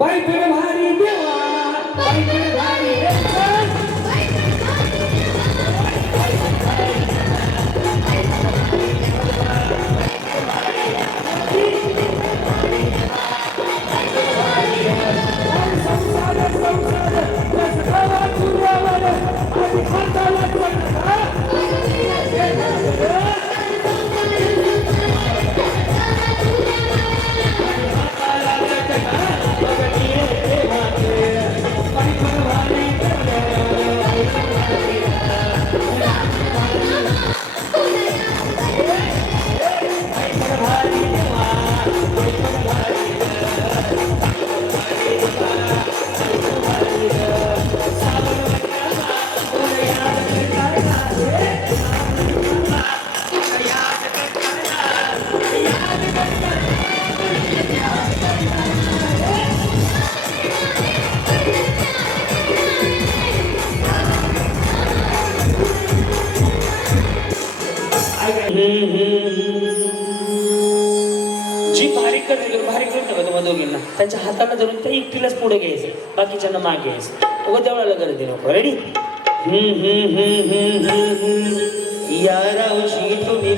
बाईकडे भारी देवा बाईकडे भारी देवा हाताला धरून त्या एकटीलाच पुढे घ्यायचं बाकीच्यांना मागे घ्यायचं. व देवळाला गर्दी नको. रेडी या रावजी तुम्ही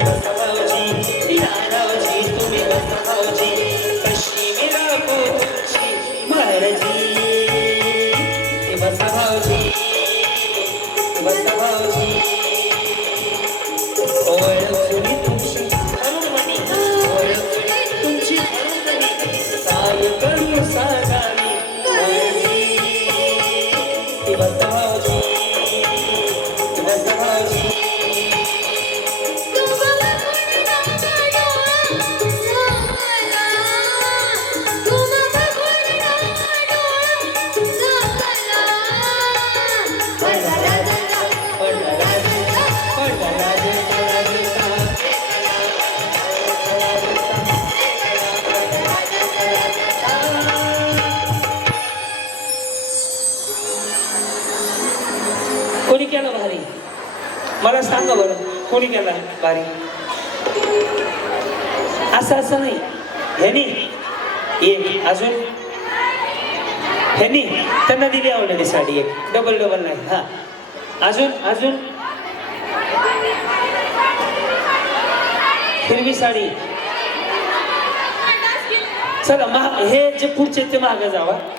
कोणी केला बारी? असं असं नाही. ह्यानी एक अजून. ह्यानी त्यांना दिली आवडलेली साडी एक. डबल डबल नाही. हा. अजून अजून. हिरवी साडी. चला महा हे जे पुढचे ते मागे जावा.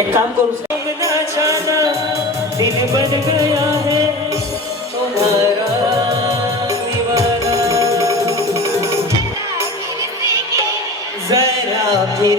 एक काम करू दिल बन गया है तुम्हारा दीवाना। जरा फिर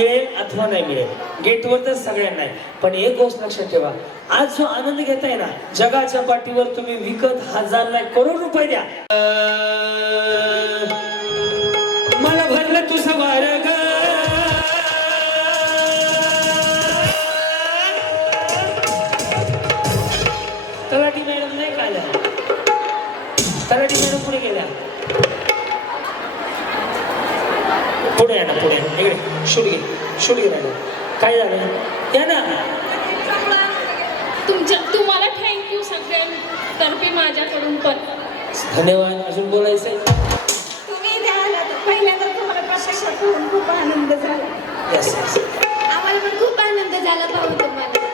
मिळेल अथवा नाही मिळेल. गेटवर तर सगळ्यांना आहे. पण एक गोष्ट लक्षात ठेवा आज जो आनंद घेताय ना जगाच्या पाठीवर तुम्ही विकत हजार नाही करोड रुपये द्या. मला भरलं तुझं वार तलाठी मॅडम नाही काय इकडे. शूट घे. शूट घे मॅडम काय झालं? या ना. तुमच्या तुम्हाला थँक्यू सगळ्यांतर्फे माझ्याकडून पण. धन्यवाद. अजून बोलायचंय? तुम्ही इथे आलात. पहिल्यांदा तुम्हाला प्रत्यक्षात पाहून खूप आनंद झाला. Yes, yes. आम्हाला पण खूप आनंद झाला पाहून तुम्हाला.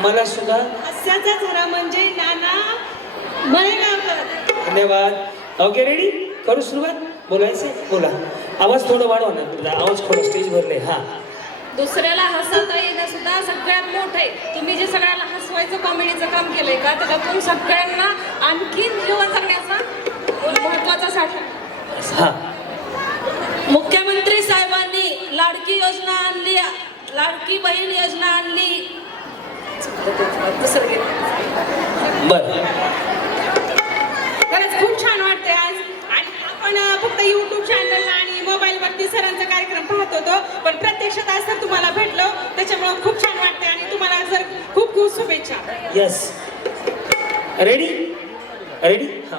मला सुद्धा? हास्याचा झरा म्हणजे नाना मळेगावकर धन्यवाद. ओके रेडी करू सुरुवात? बोलायचंय? बोला. आवाज थोडं वाढवा ना. आवाज थोडा स्टेज भरले. हा. दुसऱ्याला हसवता येणं सुद्धा सगळ्यात मोठं आहे. तुम्ही जे सगळ्याला हसवायचं कॉमेडीचं काम केलंय का त्याच्यातून सगळ्यांना आणखीन जीवन जगण्याचा महत्त्वाचा साठा हा. मुख्यमंत्री साहेबांनी लाडकी योजना आणली लाडकी बहीण योजना आणली. खरंच खूप छान वाटतंय आज. आणि आपण फक्त युट्यूब चॅनल मोबाईलवरती सरांचा कार्यक्रम पाहत होतो. पण प्रत्यक्षात आज तर तुम्हाला भेटलो त्याच्यामुळे खूप छान वाटतंय आणि तुम्हाला सर खूप खूप शुभेच्छा. येस रेडी रेडी हा.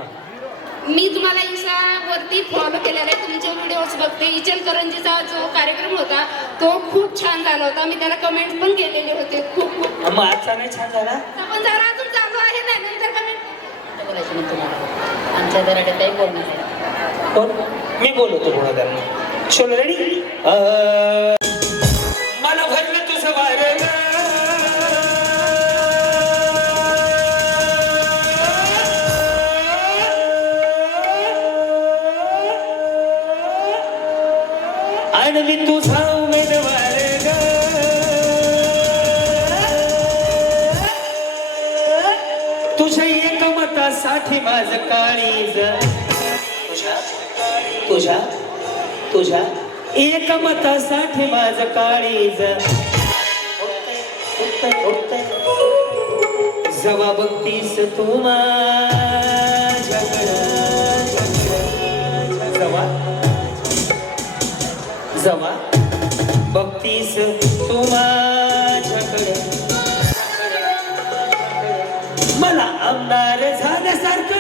मी तुम्हाला इंस्टावरती फॉलो केलेला आहे. तुमचे व्हिडिओज बघते. इचलकरंजीचा जो कार्यक्रम होता तो खूप छान झाला होता. मी त्याला कमेंट पण केलेले होते. खूप खूप. मग आजचा नाही छान झाला? पण जरा अजून चालू आहे ना. नंतर कमेंट बोलायचं नाही तुम्हाला. आमच्या घराकडे काही बोलणं नाही. कोण? मी बोलवतो कोणा चलो रेडी मला भरलं तुझं वार. आणली तुझा उमेदवार तुझ्या एकमतासाठी माझ काळीज. तुझ्या? तुझ्या? तुझ्या एकमतासाठी माझ काळीज. जवा बघतीस तू जवा. जवा. बघतीस तू मला आमदार झाल्यासारखं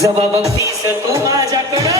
जवा बघतीस तू माझ्याकडं.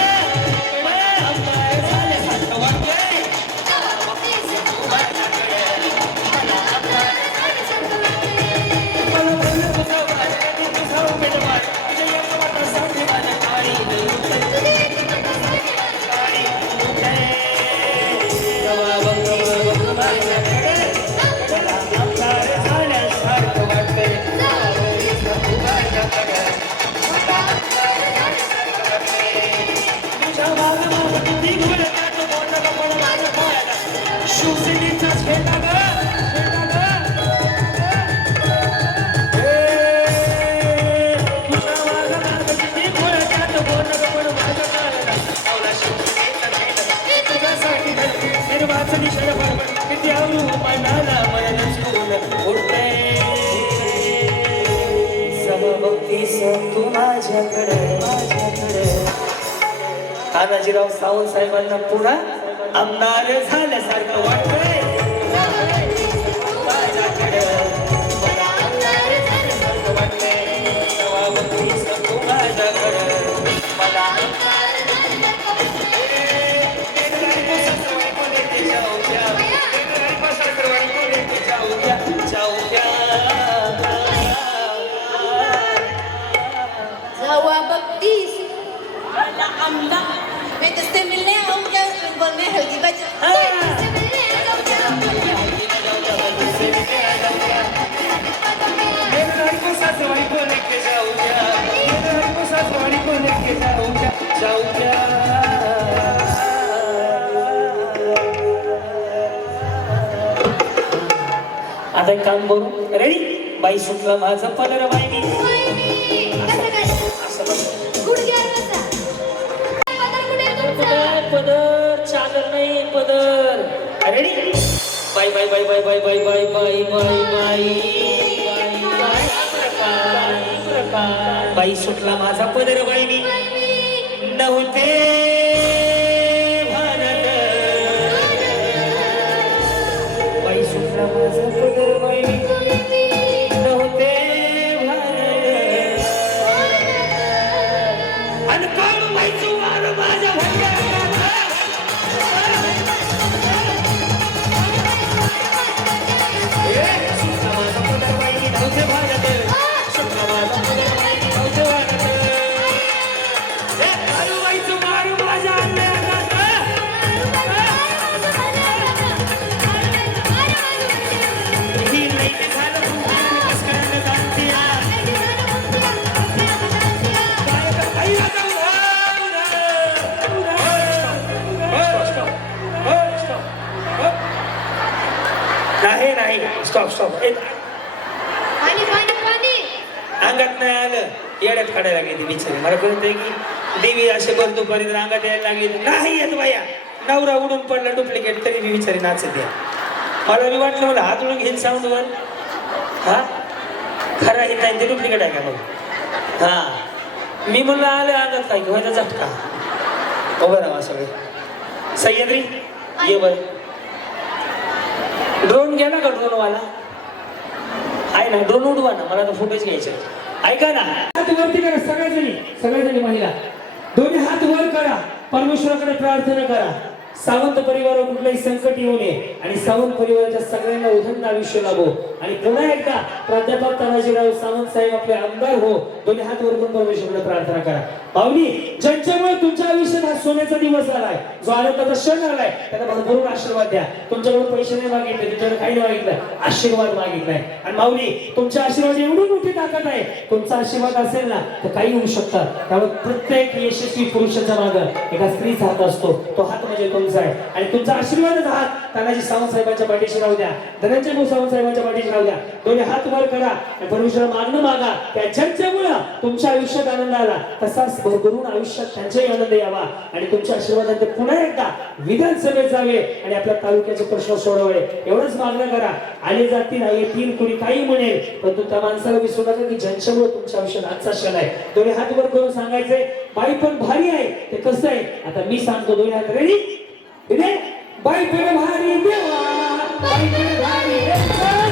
माझ्याकडे माझ्याकडे. तानाजीराव सावंत साहेबांना पुन्हा आमदार झाल्यासारखं वाटतं आता एक काम करू? रेडी बाई सुटला माझं पदर बाई. बाई बाई बाई बाई बाई बाई बाई बाई बाई बाई बाई सुटला माझा पदर बाईनी नव्हते नाही स्टॉप स्टॉप अंगात नाही आलं येड्यात काढायला लागली ती बिचारी मला कळतंय की देवी असे भर दुपारी अंगात यायला लागली नाही येत बाया नवरा उडून पडला डुप्लिकेट तरी मी बिचारी नाचत आहे मला मी वाटलं मला हात उडून घेईन साऊंड वर हा खरा हे नाही ते डुप्लिकेट आहे का मग हा मी म्हणलं आलं अंगात काय व्हायचा झटका उभं राहा सगळे सह्याद्री ये बर ड्रोन गेला का ड्रोनवाला आहे ना ड्रोन उडवा ना मला तर फोटोच घ्यायचे ऐका ना. हात वरती करा सगळ्याजणी सगळ्याजणी महिला. दोन्ही हात वर करा. परमेश्वराकडे प्रार्थना करा. सावंत परिवारावर कुठलंही संकट येऊ नये. आणि सावंत परिवाराच्या सगळ्यांना उदंड आयुष्य लाभो आणि पुन्हा एकदा प्राध्यापक तानाजीराव सावंत साहेब आपले आमदार हो दोन्ही हात वरून करून प्रार्थना करा. पाहुली ज्यांच्यामुळे तुमच्या आयुष्यात हा सोन्याचा दिवस आलाय जो आनंदाचा क्षण आलाय त्याला भरभरून आशीर्वाद द्या. तुमच्याकडून पैसे नाही मागितले तुमच्याकडे काही नाही मागितलं आशीर्वाद मागितलाय. आणि माऊली तुमच्या आशीर्वाद एवढी मोठी ताकद आहे. तुमचा आशीर्वाद असेल ना तर काही होऊ शकतात त्यामुळे प्रत्येक यशस्वी पुरुषाच्या मागं एका स्त्रीचा हात असतो. तो हात म्हणजे तुमचा आहे. आणि तुमचा आशीर्वादच आहात. तानाजी सावंत साहेबांच्या पाठीशी राहू द्या. धनंजय भाऊ सावंत साहेबांच्या पाठीशी राहू द्या. दोन्ही हात वर करा. परमेश्वर मागणं मागा. त्या ज्यांच्यामुळं तुमच्या आयुष्यात आनंद आला. तसाच भरभरून आयुष्यात त्यांचाही आनंद यावा. आणि तुमच्या आशीर्वादाने पुन्हा एकदा विधानसभेत जावे आणि आपल्या तालुक्याचे प्रश्न सोडवले एवढंच मागणं करा. आले जातील येतील कुणी काही म्हणेल. परंतु त्या माणसाला विसरू नका की ज्यांच्यामुळे तुमच्या आयुष्यात आजचा क्षण आहे. दोन्ही हात वर करून सांगायचंय. बाई पण भारी आहे. ते कसं आहे? आता मी सांगतो. दोन्ही हात रेडी रेडी बाई पण भारी देवा बाई पण भारी देवा